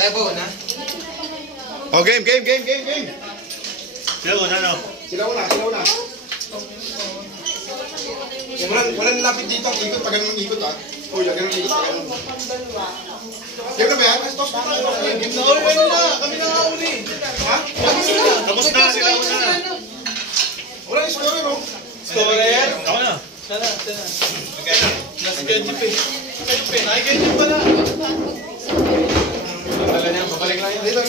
Tayo ba una? Oh, game. Sila una, no? Sila una. Walang lapit dito ang ikot, pag ganun ang ikot ha. Uy, ganun ang ikot, pag ganun. Game na ba yan? Toss na tayo. Nauli na! Kami na nga uli! Ha? Tapos na, sila una. Wala yung scorer, no? Scorer? Ako na. Sana. Nasa Kenjip eh. Kenjip eh. Kenjip pala. Babalik lang yan. Dito.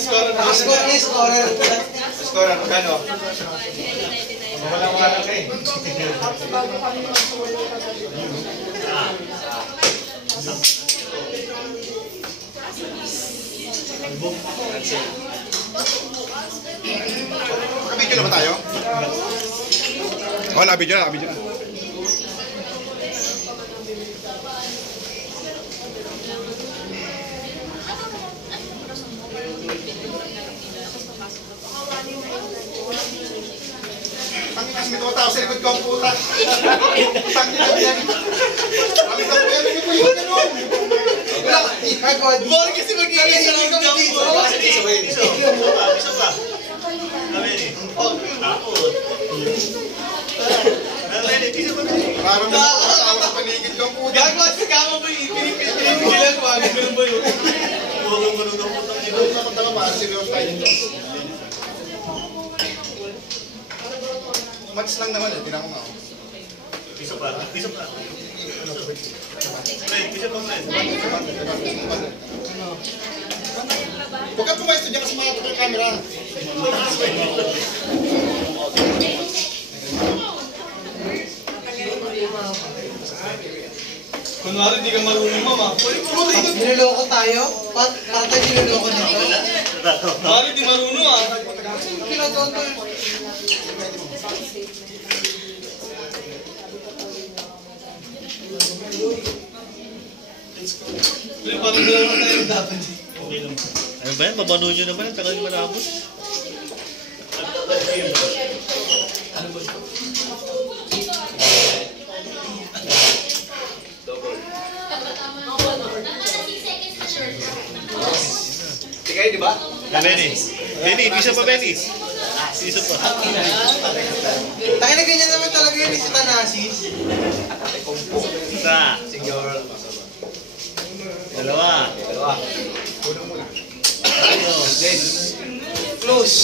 Scorer. Scorer, magkano? Wala lang eh. Nakabidyo na ba tayo? Oo, nakabidyo na. Panginoon, may tumatawa sa likod ko ang puta. Panginoon yan. Panginoon yan, hindi po yun ganun. Bakit kasi mag-iisa lang kami dito? Isa pa. Kami ni. Takot. Isa pa. Parang may tumatawa sa paligid ko ang puta. Gagawa sa kama mo yung pinipigilan ko. Ganun ba yun? Gulong-gulong ng putang ito. Takot na ka ba? Seryoso tayo dito. Match lang naman eh, tinang ko nga. Isa pa. Isa pa, Fred. Huwag ka pumayos dyan kasi mga tukang camera. Kunwari, di ka marunong mama. Niloloko tayo? Para tayo niloloko dito? Kunwari, di marunong ah. Pinagawin Parang dalawa tayo dapat. Ano ba yan? Babano nyo naman. Ang tagal nyo manabot. Tigay, di ba? Benny, isa pa, Benny. Isa pa. Tayo na ganyan naman talaga yun si Tanasis. Isa. Dalawa. Unang muna. Ano? Close.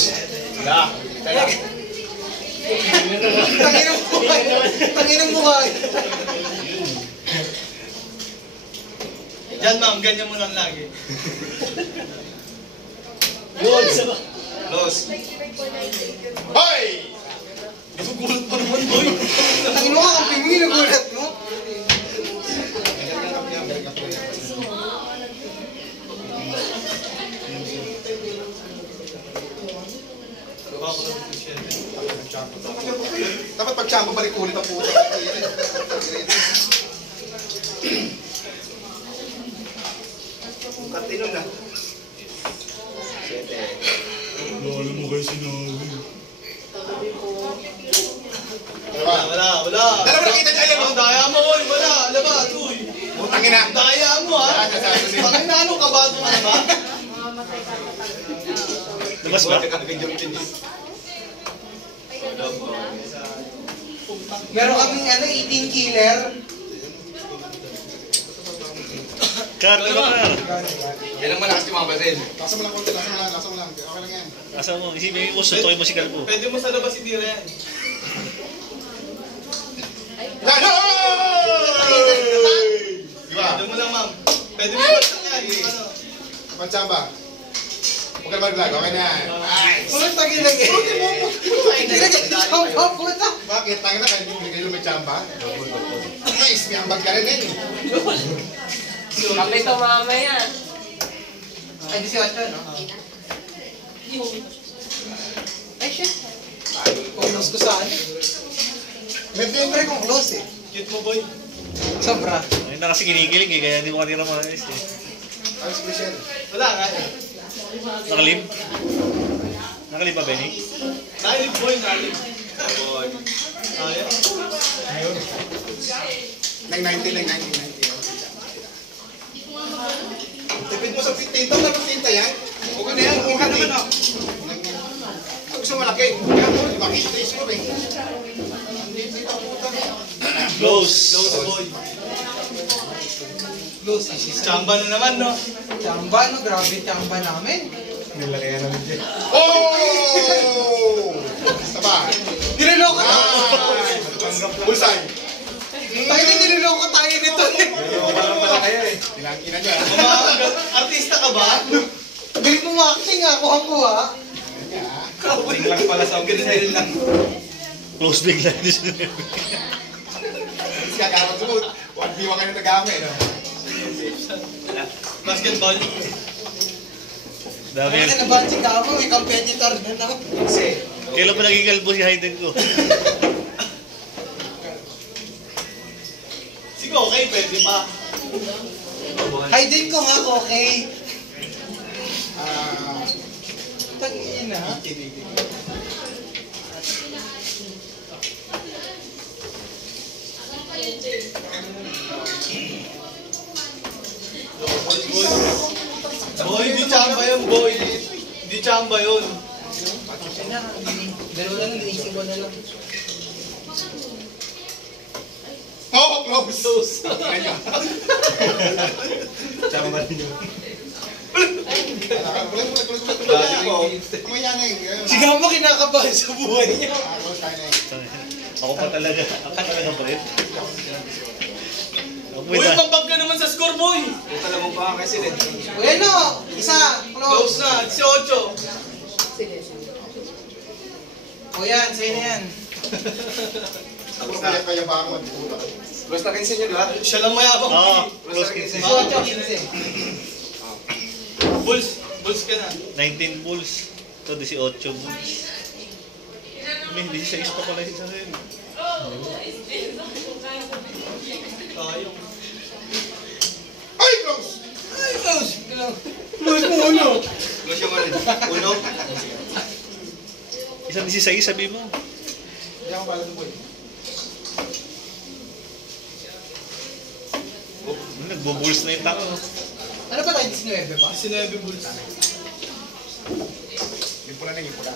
Tanginang mukha. Diyan ma'am, ganyan mo lang lagi. Yun, isa pa. Close. Hoy! Nagugulat pa naman, boy. Tangin mo ka, kamping mo, nagulat mo. Dapat pag-champa, balik ulit ang puta. Katino na. Lalo mo kayo sinabi. Wala. Dalawa nakita niya yan, oh. Daya mo, boy. Wala. Labat, uy. Putangin na. Daya mo, ha? Bakit na ano, kabado ka na ba? Labas ba? Meron kaming 18 killer. Carlo na ka. Yan ang malakas yung mga batin. Lasa mo lang konti, lasa mo lang. Okay lang yan. Asa mo, isipin mo, suntokin mo si Calvo. Pwede mo sa labas itira yan. Yan! Di ba? Pwede mo lang, ma'am. Pwede mo lang yan. Panchamba. Huwag ka mag-vlog, okay na yan. Nice! Kung tagin lang eh. Tinagin ang puta. Bakit? Tangin na kayo, hindi kayo may chamba. Nice! May ambag ka rin eh. Kapit ito mamaya. Ay, 18, no? Ay, shit. Kung close ko saan? Siyempre kung close eh. Cute mo, boy. Sobra. Ayun na kasi kinikilig eh, kaya hindi mo kanira mga ayos eh. Ang special. Wala nga. Nakalim? Nakalim ba, Benny? Nalib, boy. Nalib. Boy. Ayaw. Nang 90. Tipid mo sa tinta, meron tinta yan. Okay na yan, okay naman o. Pag gusto malaki, kaya mo, di makikita yung score eh. Close. Close boy. Close, assist. Chamba na naman, no? Chamba, no? Grabe chamba namin. Nilagay na namin. Oh! Taba. Niloloko na. Bullseye. Tayo na niloloko tayo nito. Parang pala kayo eh. Tinangin na niya. Mga artista ka ba? Galing mo acting ha, kuha-kuha. Ting lang pala sa ganun lang. Close bigla. Kakaroon sumut. Huwag diwa kayo nagamit. Basketball. Dami Kaya yan. ka na ba si Kamo, may competitor na na. Kailan pa naging kalbo si Hayden ko? Sige, okay, pwede pa. Hayden ko nga, okay. Tangin na. Boy, di chamba yun, boy. Di chamba yun. Dalawa lang, iniisip mo na lang. Oh, close. Chamba din yun. Si Kamo kinakabahan sa buhay niya. Ako pa talaga. Ako pa talaga pa rin. Uy, pambag ka naman sa score, boy. Uy, ano? Isa, Close close. na, 18. O yan, sa'yo na yan. Ako kaya bangon. Close na 15 nyo, di ba? Siya lang mayabang. Oo, close 15. 18, 15. Bulls ka na. 19 bulls. Ito, 18 bulls. May 16 pa pala isa rin. Tayo. Ay, close! Ay, close. Close mo uno. Close yung ano. Uno. Isang 16 sabi mo. Hindi ako pala ng boy. Nagbo-bulls na yung tao. Ano ba tayo, 19 pa? 19 Bulls. Yung pula na yung pula.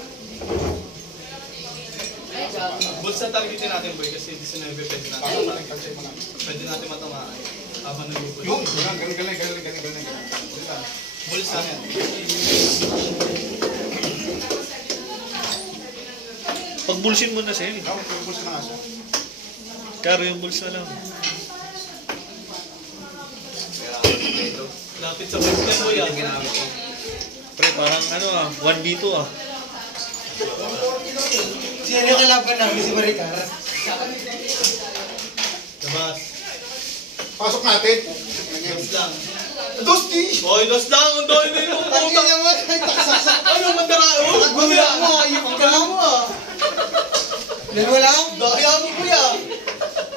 Bulls na targetin natin, boy, kasi 19 pwede natin. Pansay mo na. Pwede natin matamaan. Habang nag-bulls. Yung, galing. Bulls na yan. Pag-bullsin mo na siya eh. Ako, pulsa na nga siya. Karo yung bulls na lang. Lapit sa bulls na, boy, ah. Pre, parang ano ah, 1v2 ah. Sino yung kalaban namin si Maricar? Labas. Pasok natin. Labas lang. Dosti! Boy, los lang. Ang dami na yung Tangin putang. naman, taksak-sak. Ano, mandarao? Nagulak mo, ayun ka mo ah. Dalawa lang? Daya mo, kuya.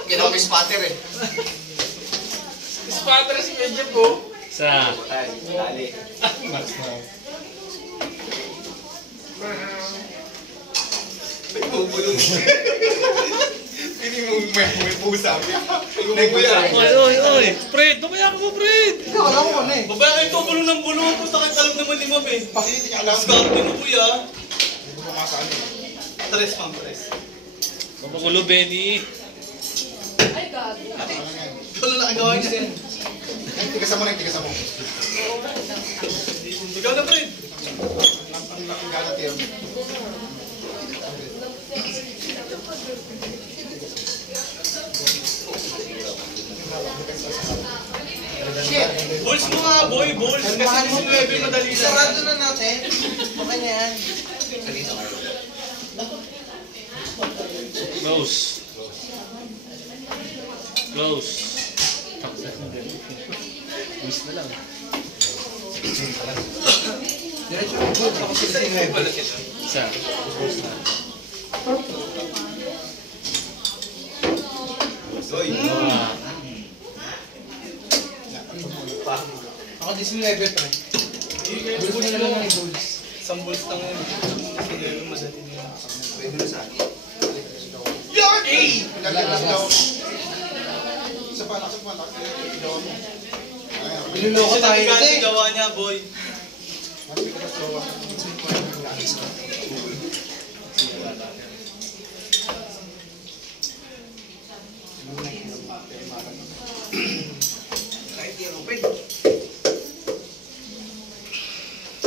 Ginawa may spatter eh. Spatter si Medyo po. Sa Ay, dali. May bubulong. Hindi mo may pusa. May pusa. Oy. Fred, tumaya ka mo, Fred. Ikaw, alam ko ano eh. Babae kayo ito, bulong ng bulong. Punta kayo alam naman ni Ma'am eh. Hindi niya alam. Scouting mo, kuya. Hindi ko pumasaan eh. Tres, ma'am, tres. Mapagulo, Benny. Ano yan? Ikaw na nakagawa niya. Tigasan mo. Ikaw na, Fred. Ang laking galat yun. Shit. Bulls mo nga, boy. Bulls. Kasi Kalmahan mo, 19 madali na. Sarado na natin. Okay na yan. Close. Bulls na lang. Diretso yung good ako sa 19. Sa bulls na. Oy. Ako 19 pa. Bulls na lang yung bulls. Isang bulls lang yun. 19 madali na yun. Pwede na sa akin. Yan! Eh! Pinagyan daw. Isa pa, nakasap mo. Nakasap mo. Ayan. Niloloko tayo Kasi ito eh. gawa niya, boy. Kahit di open.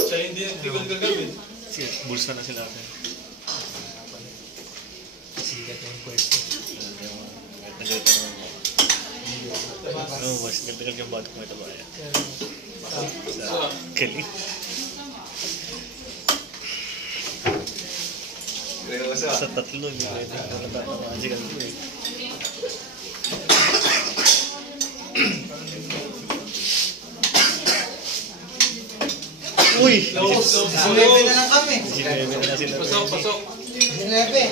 Siya hindi nagtigol gagawin. Sige, bulsa na sila ako. Sigat yung pwesto. Nagalit na naman. Oo, mas nagdagal yung bago ko ito ba? Sa kiling. Seryoso. Sa tatlo, hindi pwede nakata ng magical ko eh. Uy! Silebe na lang kami. Sinebe na sila. Pasok, pasok. Silebe.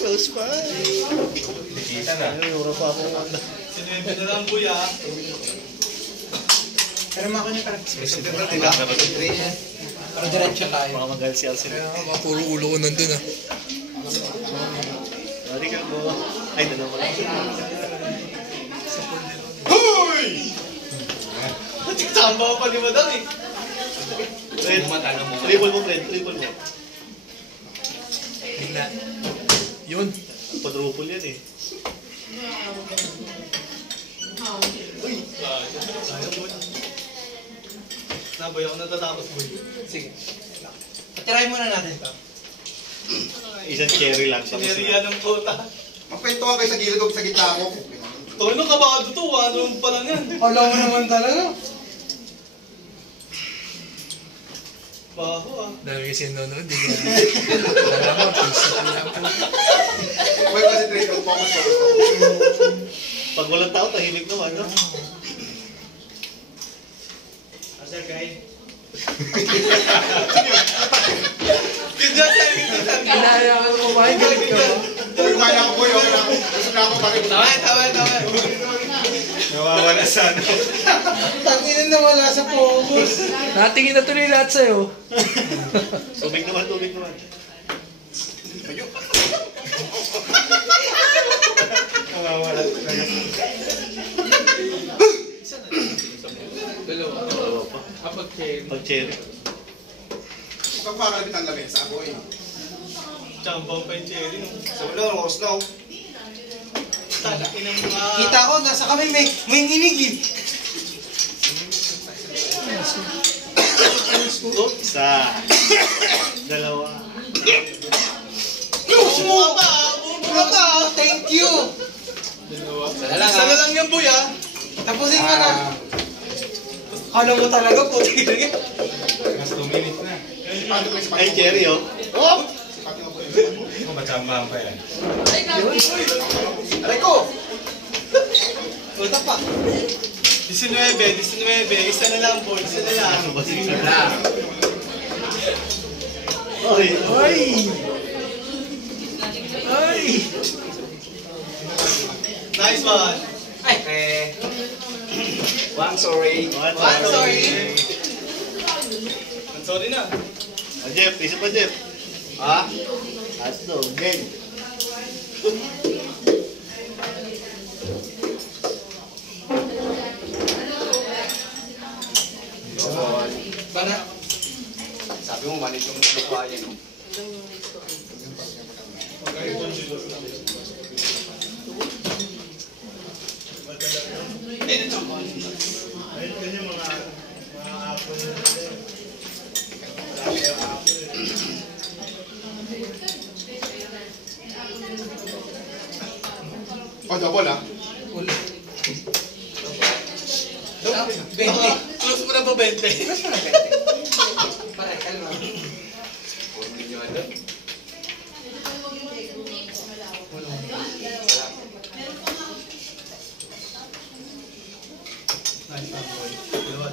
Close pa. Kita na. Ay, wala pa ako. Sinuwebe na lang, boy, ah. Pero mako niya parang. Diba? Para diretso tayo. Baka magalit si Alcin. Puro ulo ko nandun ah. Sorry ka mo. Ay, dalawa lang. Hoy! Tamba pa ni Madam, eh. Fred, triple mo, Fred. Triple mo. Hina. Yun. Quadruple yan eh. Uy. Sayang, boy. Naboy ako natatapos, boy. Sige. Patirahin muna natin ito. Isang cherry lang. Tapos Sineriya ng kota. Magkwentuhan kayo sa gilid o sa gitna ko. Tono, kabado to. Ano pa lang yan. Alam mo naman talaga. Baho, ah. Dami kasi nanonood. Di ka. Alam mo, piso lang po. May concentrate ko focus ko. pag walang tao, tahimik naman, no? Asal, kay. Kaya sa'yo, kita. Inaya ka mo kumain, galit ka ba? Boy, kumain ako, boy. Okay na ako. Gusto na ako bakit. Tama. Nawawala sa ano. Tanginin na wala sa focus. Natingin na tuloy lahat sa'yo. Tubig naman. Nawawala sa Dalawa pa. Pag cherry. Huwag makakalapit ang lamesa, boy. Chambang pa yung cherry, no? Sa ulo, oras na. Talakin ng mga... Kita ko, nasa kami may nginig eh. Isa. Dalawa. Bumuha pa, bumuha pa. Thank you. Isa na lang yan, boy, ah. Tapusin mo na. Kala mo talaga, puti rin. Mas 2 minutes na. Sipado ko, sipado Ay, ko. cherry, oh. Oh! Sipado ko, boy. Kung matsambahan pa yan. Aray ko! Puta pa. 19, isa na lang, boy, isa na lang. Ano ba sige? Oy! Ay! Ay! Nice one. Okay. One sorry. One, sorry. I'm sorry na. Ah, Jeff, isa pa, Jeff. Ha? Ato, game. Bana. Sabi mo, malit yung mukha yan. No? Oh, double, ah. Ulo. 20. Close mo na ba 20? Mas mo na 20. Pare, kalma. 4 million doon. Nice one, boy. Dalawa.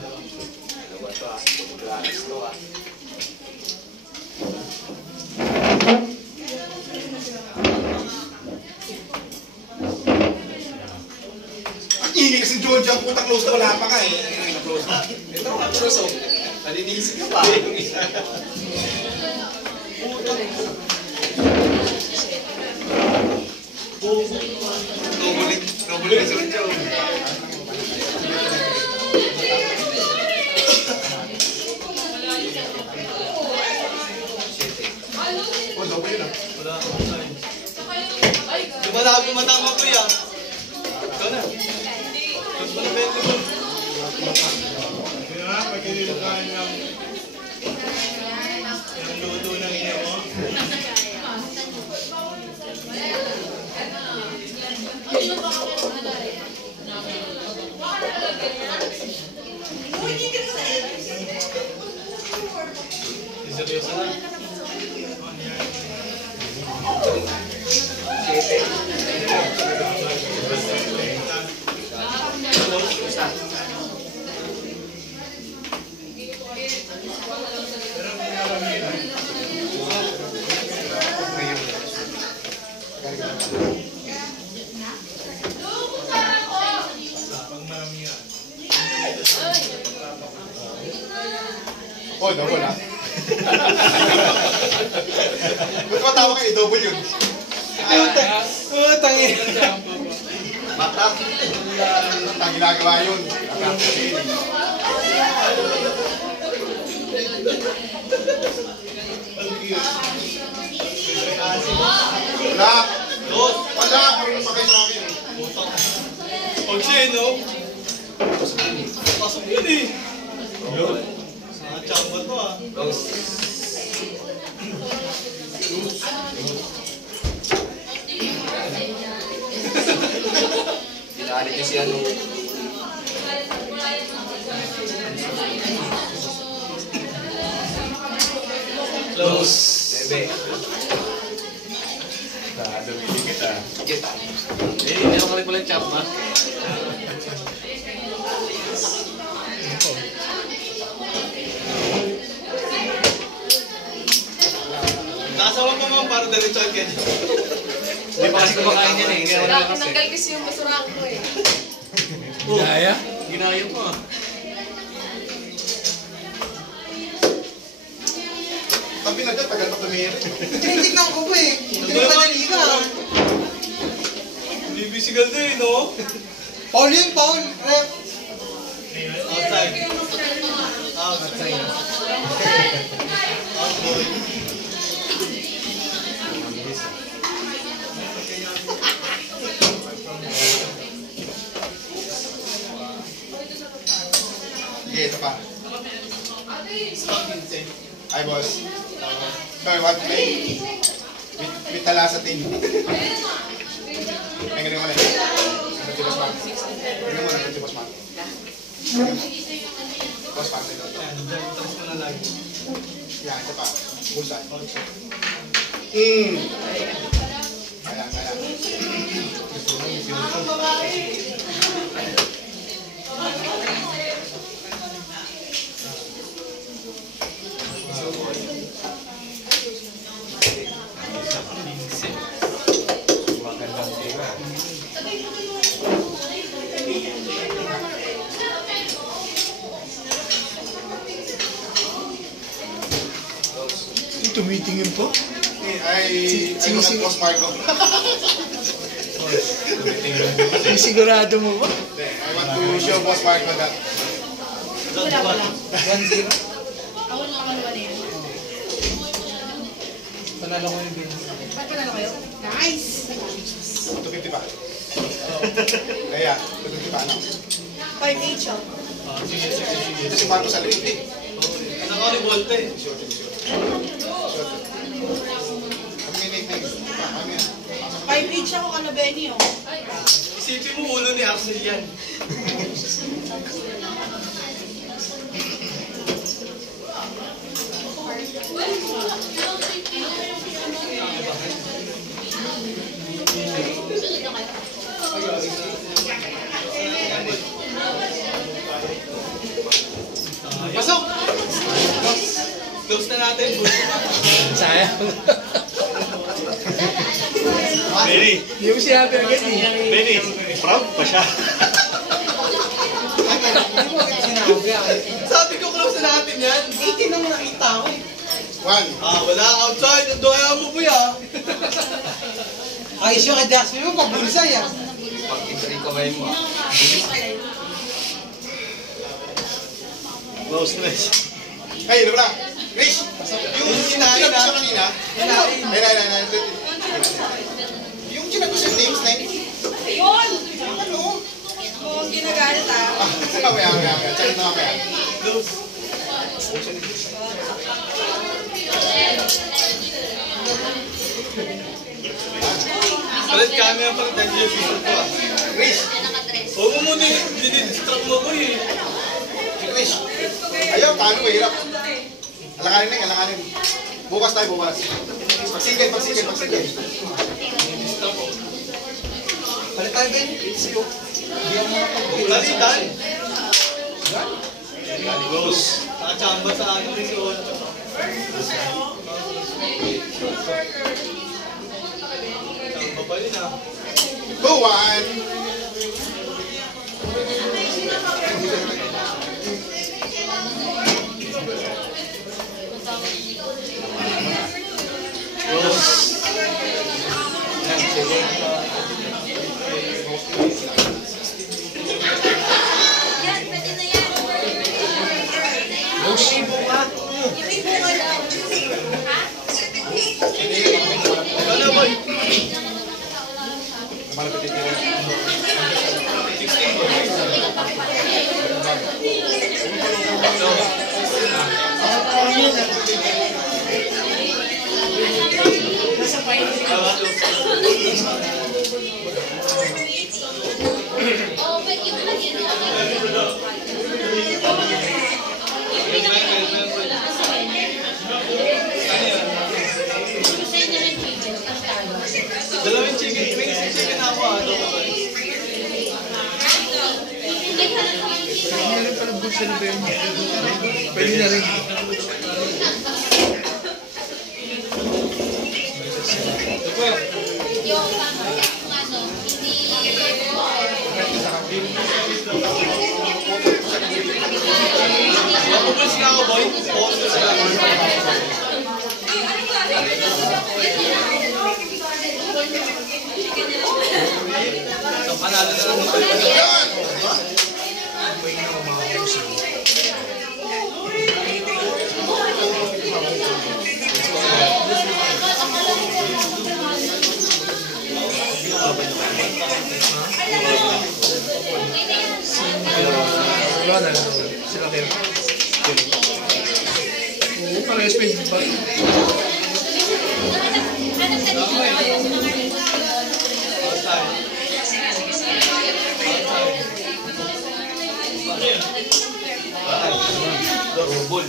Dalawa to ah. Glass to ah. Ang ingay kasi John Jang, puta close na wala pa ka eh. Ito nga, Truso. Nalinisip ka pa. Nubulit si Unjo. mo matama po yan. Ikaw na. Mas mo na 20 mo. Kaya nga, pagkililukan ng luto ng ina mo. Seryoso na. Oh, double ha. Ba't matawa kayo? Double yun. Tangin. Mata. Ang ginagawa yun. Wala. Wala. Ang pakay sa akin. Pag siya, no? Pasok yun eh. Chamba to ah. Kinalit niya si ano. Close. Bebe. Dumili kita. Kita. Meron ka rin pala chop, ma. Nakasawa pa mo para diretso ang kanya. Hindi pa kasi kumakain yan eh. Kaya wala kasi. Tinanggal kasi yung basura ko eh. Ginaya? Ginaya mo ah. Tapi na dyan, tagal pa tumira. Tinitignan ko pa eh. Hindi ko kanina. Bibisigal din, no? Paul yun, Paul. Rep. Outside. Outside. Outboard. Sige, ito pa. Stop insane. Ay, boss. Sorry, what play? With talasatin. Ay, ganun mo na. Ganun si Boss Mark. Ganun mo na, ganun si Boss Mark. Boss Mark, ito. Yan, tapos mo na lagi. Yan, ito pa. Bullseye. Ayan, ayan. Tumitingin po. Ay, ano ka, Boss Marco? Sigurado mo ba? I want to show Boss Marco that. Wala pa lang. 1-0. Ako na naman ba yan? Panalo ko yung game. Ba't panalo kayo? Nice! 250 pa. Kaya, 250 pa, ano? 5-8 siya. Sige, sige, sige. Ito si Marco sa likod eh. Naka-revolte. Kami nickname. Kami yan. 5-8 siya ko ka na Benny oh. Isipin mo ulo ni Axel yan. Pasok! Close na natin. Sayang. Benny! Hindi mo siya agad eh. Benny! Proud pa siya. Sinabi ako. Sabi ko close na natin yan. 18 naman nakita ko eh. 1. Wala outside. Doya mo po ya. Ayos yung adjustment mo, pagbulsay ah. Pag-isa rin kamay mo ah. Close stress. Ay, ano ba? Rich! Yung hinahin sinabi na. siya kanina. Hinahin. Ay, kinag ko sa names na yun. Ayun! Ano? Kung ginagalit ah. Mamaya. Check na mamaya. Palit camera pa rin tayo yung season ko ah. Chris. Huwag mo muna didistract mo ko eh. Chris. Ayaw, talo, mahirap. Alakanin. Bukas tayo, bukas. Pagsigil. Palit tayo ba yun? Siko. Hindi ako makapag-uwi. Dali. Rose. Nakachamba sa ano rin si Ocho. Chamba pa rin ah. Go, one. Rose. Yan, pwede na yan. Rose. Yung may bunga daw. Ano boy? Oh, but yung lagyan mo. Dalawang chicken wings. Chicken ako ah. Pwede na rin pala bulsa na ba yun? Pwede na rin. Yung ano, Mapupulis nga ako boy. Post ko sila. So, panalo na lang ito. Wala na. Sila kayo. Oo, parehas pa yung bag. Double.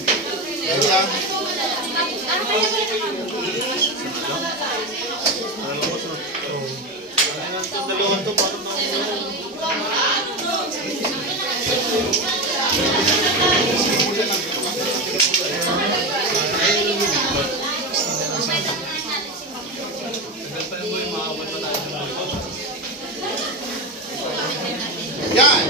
Ano lang? Dalawang to parang Yan.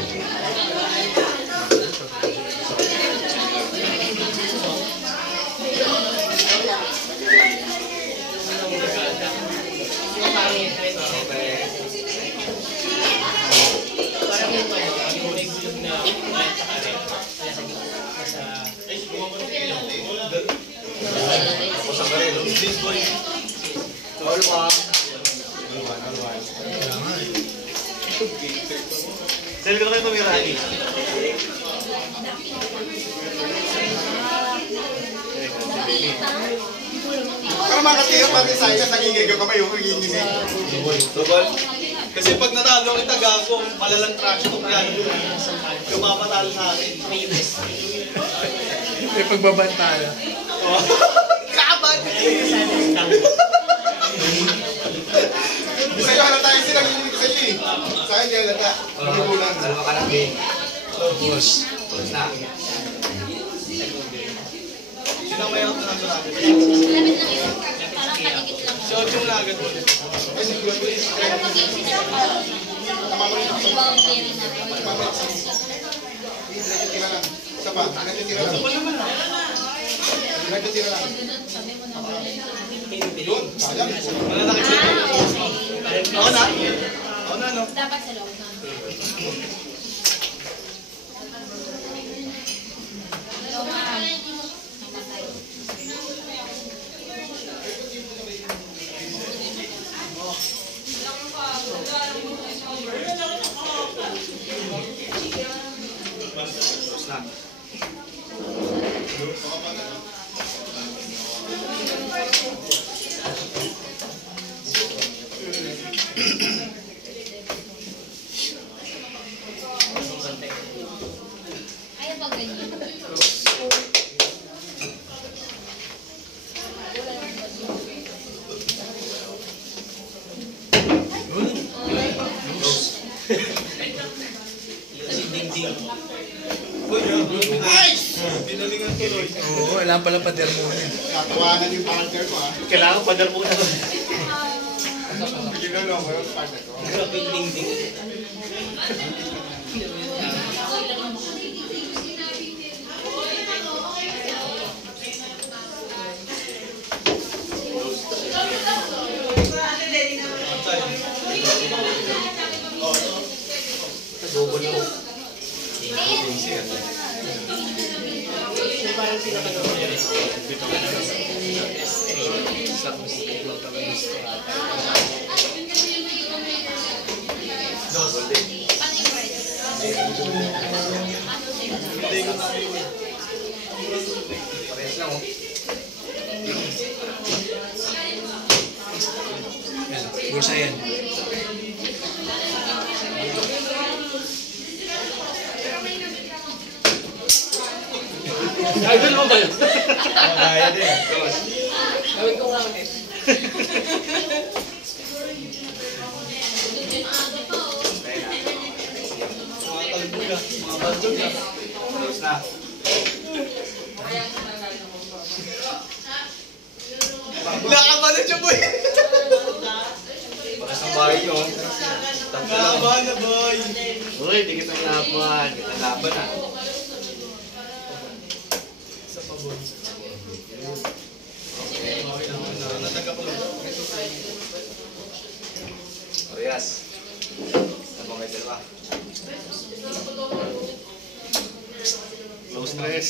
Sali ko na kayo tumirani. Para makatira pati sa inyo, nagigil ka kayo, nagigil. Double. Kasi pag natalo kita gago, malalang trash talk yan. Yung mapatalo sa akin. May pagbabantala. Kaban! Sa'yo halata yung nagigil ko sa'yo eh. Sa akin, yung halata. Hindi bulan. Dalawa ka lang eh. Boss. Na. Sino may ako na sa akin? Si Ochong na agad mo. Ay, siguro ko is tama mo rin ako. Tama mo rin ako. Nagtitira lang. Isa pa, nagtitira lang. Nagtitira lang. Yun, sayang. Wala nakikita. Ako na? Ako na, no? Dapat sa loob na. Tapos na. Ayaw ba ganyan? Pinalingan tuloy. Oo, alam pala pader mo yun. Tatawanan yung partner ko ha. Kailangan padar mo na. Ginagawa ko yung partner ko. Parehas lang, oh. Yan, bursa yan. Idol mo ba yun? Kaya din. Gawin ko nga ulit. Mga talbog na. Mga bandog na. Tapos na. Nakabalan siya, boy! Parehas ng bahay nyo, oh. Nakabalan na, boy! Uy, di kita laban. Kita laban ah. Isa pa, boy. Okay na. Nataga ko lang. Parehas. Sabang kayo dalawa. Low stress.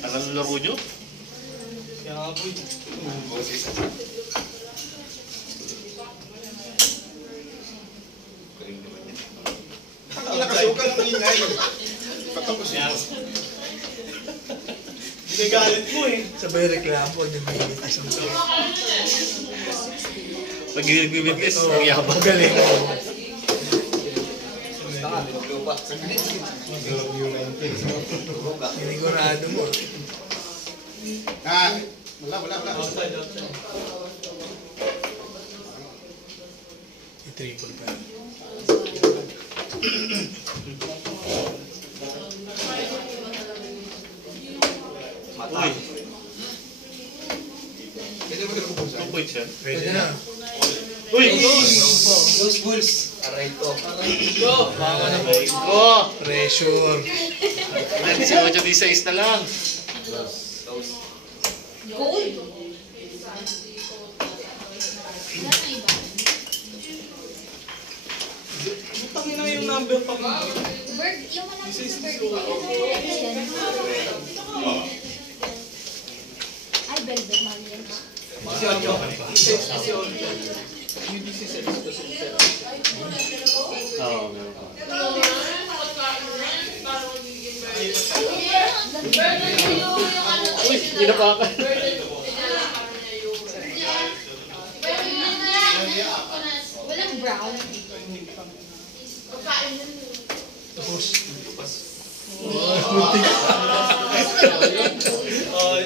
Tagal ng laro nyo? Kaya nga, boy. Galing naman yan. Nakasukan ng ingay. Patapos yan. Ginagalit mo eh. Sabay reklamo pag nag-ibig isang player. Pag nagbibigis, ang yabang. Magaling. Basta nga, lupa. Sinigurado mo. Ah, wala. Outside, outside. I-triple pa. Mata. Uy, Pwede mo ganun pupusan. 2 points yan. Pwede na. Uy! Bulls. Aray to. Mama na boy ko! Pressure. 18-16 na lang. Toast. Gold? Wala na iba. Tangin na yung number pa mo. Bird, yung mga bird. Ay, velvet, mali yan. Kasi ano? Oo, meron ka. Uy, ginapakan. Walang brown. Tapos. Yun,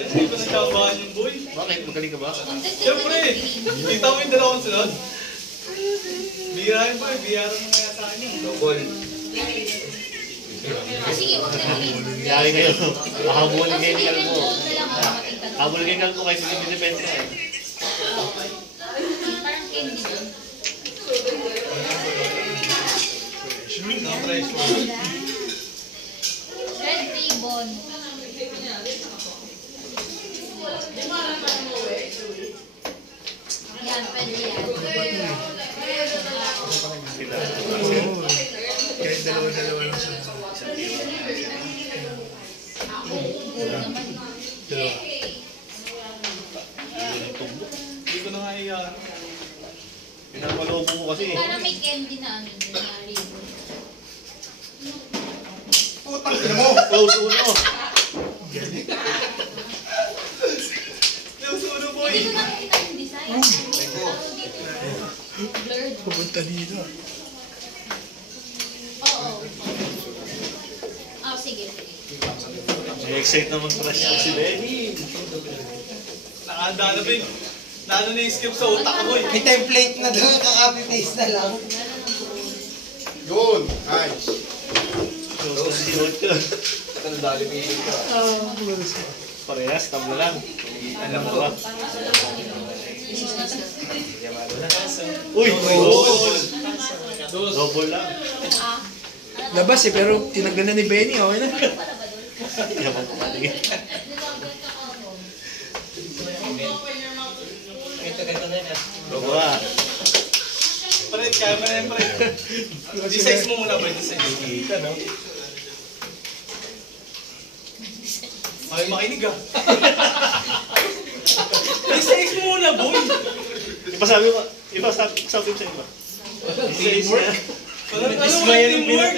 hindi pa nagkabahan yung boy. Bakit? Magaling ka ba? Siyempre, kita mo yung dalawang sunod. Bihirahin boy, bihiran mo nga sa akin. Double. Sige, huwag na green. Yari kayo. Mahabulin kayo ni Kalbo. Gold na lang ako makita. Habulin kayo Kalbo kahit hindi depensa eh. Parang candy din. No pressure. Red ribbon. Yan, pwede yan. Sila. Kahit dalawa-dalawa lang sa dalawa. Hindi ko na nga iyan. Pinapalobo mo kasi eh. Parang may candy na ano din na ribbon. Putang ina mo! Close uno. Close uno, boy. Hindi ko nakikita yung design. Blurred. Pupunta dito. Oo. Oh, sige. May-excite naman crush ko si Benny. Nakahanda na, Ben. Lalo na yung skip sa utak ko eh. May template na doon, kaka-copy-paste na lang. Yun! Nice! Sinuot ko. Ito na dali may issue ka. Parehas, tabla lang. Alam mo ba? Uy! Double lang. Ah. Labas eh, pero tinanggal na ni Benny. Okay na. Yaman ko patigil. Bawa. Pre, kaya mo na yan, pre. Di-size mo muna, pre. Di-size. Kita, no? Ay, makinig ah. Di-size mo muna, boy. Ipasabi mo sa iba. Teamwork? Ano teamwork?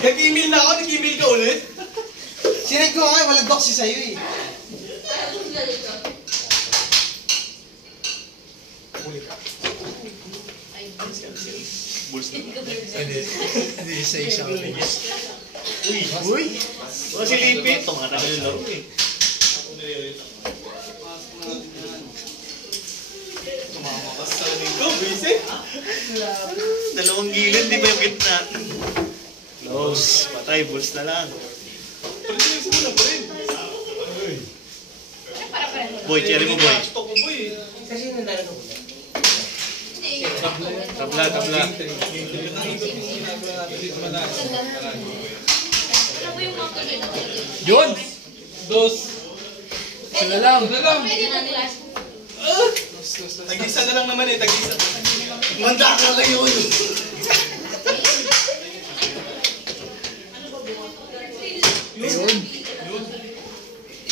Nag-email na ako, nag-email ka ulit? Sinag ko nga, walang doxy sa'yo eh. Bulls na. Hindi, isa-isa ka. Uy! Uy! Wala si Lipit. Ito mga tagal yung laro eh. Tumama ka sa linggo, busy. Dalawang gilid, di ba yung gitna? Close. Patay, Bulls na lang. Pre, di-size mo na, pre. Boy, cherry mo, boy. Trash talk mo, boy. Kasi nandala ko. Hindi. Tabla, tabla. Ano ba yung mga kanina? Yun! Dos. Sila lang. Pwede na nila. Tag-isa na lang naman eh, tag-isa. Manda ka lang yun. Yun.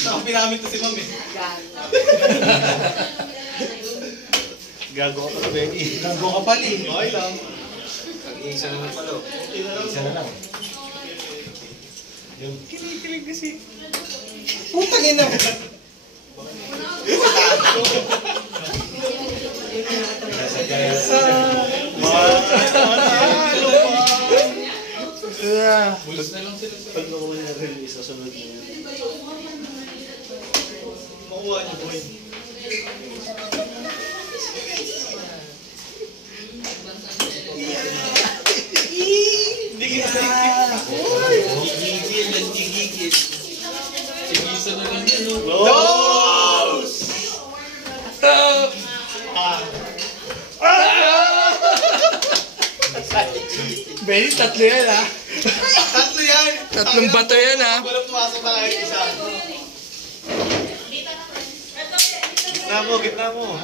Nakapi namin to si Ma'am eh. Gago ka pala, Benny. Gago ka pala eh. Okay lang. Tag-iisa naman pala. Isa na lang. Kinikilig kasi. Putang ina mo. Bulls na lang sila. Pag nakuha na release, sasunod mo yun. Makuha niyo, boy. Hindi kita Gigigil, nagigigil. Tigisa na lang yan. Dos! Benny, tatlo yan ha. Tatlo yan! Tatlong bato yan ha. Walang pumasok na kahit isa. Gitna mo.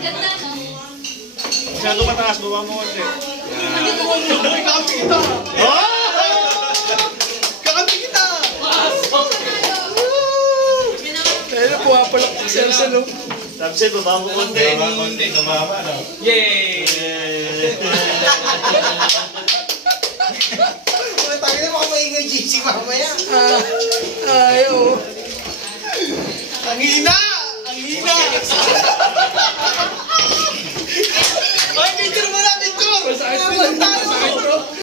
Ganda, no? Masyado mataas, baba mo konti. Hindi ko mo muna, boy. Kakampi kita! Kakampi kita! Kaya na pumapalak sa loob. Tapos baba mo konti. Yay! Putang ina, baka maingay GC mamaya. Ayaw. Ang hina! Ang hina! Ay, picture mo na, picture! Masakit, masakit bro.